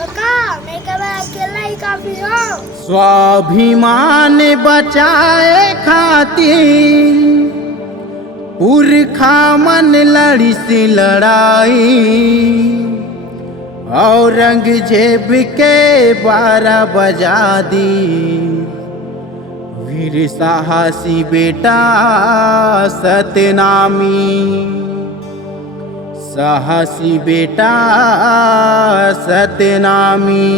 काका मैं कभी अकेला ही काफी हूँ। स्वाभिमान बचाए खातिर पुरखा मन लड़ी से लड़ाई, औरंगजेब के 12 बजा दी। वीर साहसी बेटा सतनामी, साहसी बेटा सतनामी।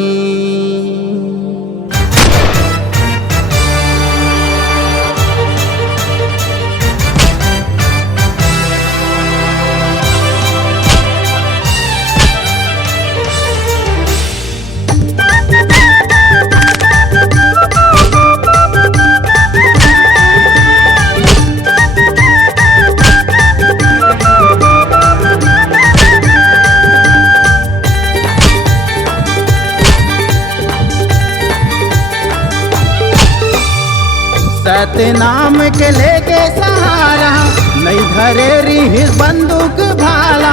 सतनाम के लेके सहारा, नहीं धरे रही बंदूक भाला।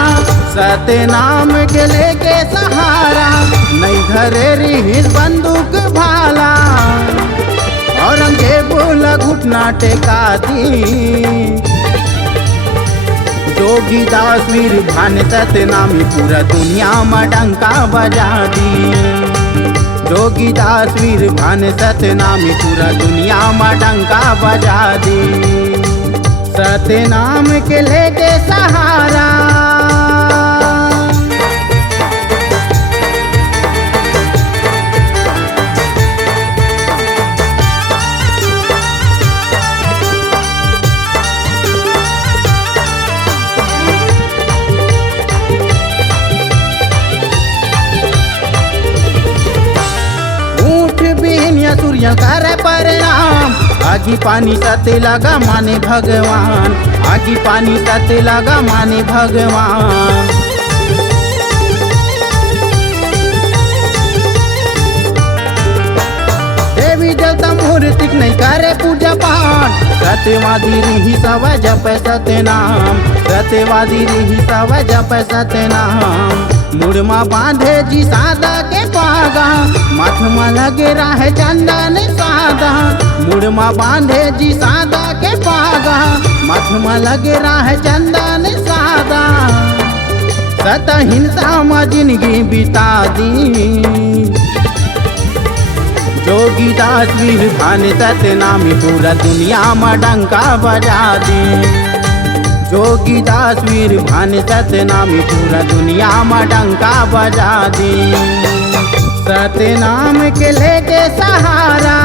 सतनाम के लेके सहारा, नहीं धरे रही बंदूक भाला। औरंगजेब घुटना टेका दी। जोगीदास वीर भान सतनामी पूरा दुनिया में डंका बजा दी। जोगीदास वीर भान सतनामी पूरा दुनिया में डंका बजा दी। सतनाम के लेके सहारा, सूर्य करे परिणाम। आगी पानी सते लगा माने भगवान, आगी पानी सते लगा माने भगवान। देवी देवता मूर्तिक नहीं करे पूजा पाठ। सत्यवादी रही सब जप सतनाम, सत्यवादी रही सब जप सतनाम। मुड़मा बांधे जी सादा के पागा, माथ में लगे रहे चंदन सादा। मुड़मा बांधे जी सादा के पागा, माथ में लगे रहे चंदन सादा। सत हिंसा में जिंदगी बिता दी। जोगीदास वीर भान सतनामी पूरा दुनिया में डंका बजा दी। जोगीदास वीर भान सतनामी पूरा दुनिया में डंका बजा दी। सतनाम के लेके सहारा,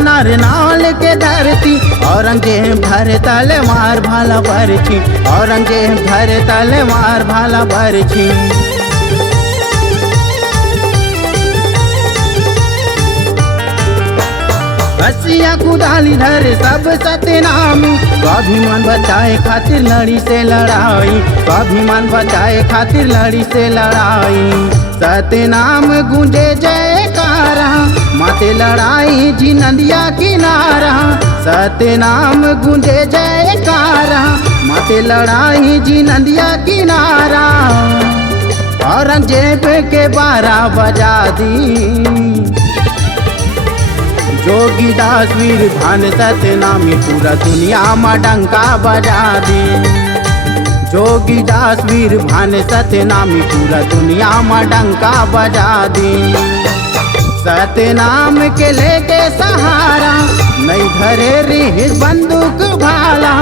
नार नाल के धरती। औरंगजेब भरे तलवार भाला बरछी, औरंगजेब भरे तलवार भाला बरछी। हसिया कुदाली धरे सब सतनामी। स्वाभिमान बचाए खातिर लड़ी से लड़ाई, स्वाभिमान बचाए खातिर लड़ी से लड़ाई। सतनाम गूंजे जयकारा, माते लड़ाई जी नदिया किनारा। सतनाम गूंजे जयकारा, माते लड़ाई जी नदिया किनारा। औरंगजेब के 12 बजा दी। जोगीदास वीर भान सतनामी पूरा दुनिया में डंका बजा दी। जोगीदास वीर भान सतनामी पूरा दुनिया में डंका बजा दी। सतनाम के लेके सहारा, नहीं धरे रही बंदूक भाला।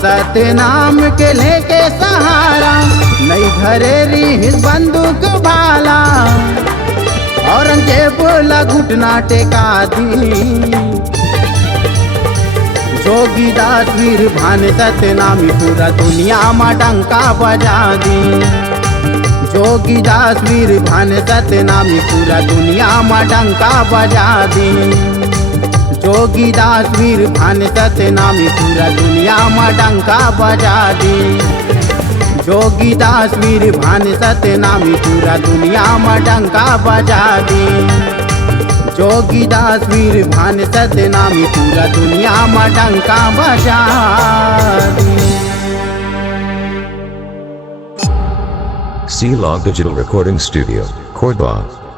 सतनाम के लेके सहारा, नहीं धरे रही बंदूक भाला। औरंगजेब घुटना टेका दी। जोगीदास वीर भान सतनामी पूरा दुनिया में डंका बजा दी। जोगीदास वीर भान सतनामी पूरा दुनिया में डंका बजा दी। जोगीदास वीर भान सतनामी पूरा दुनिया में डंका बजा दी। जोगीदास वीर भान सतनामी पूरा दुनिया में डंका बजा दी। जोगीदास वीर भान सतनामी पूरा दुनिया में डंका बजा दी। C-Log Digital Recording Studio, Cordoba.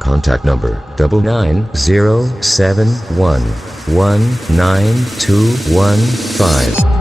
Contact number 9907119215.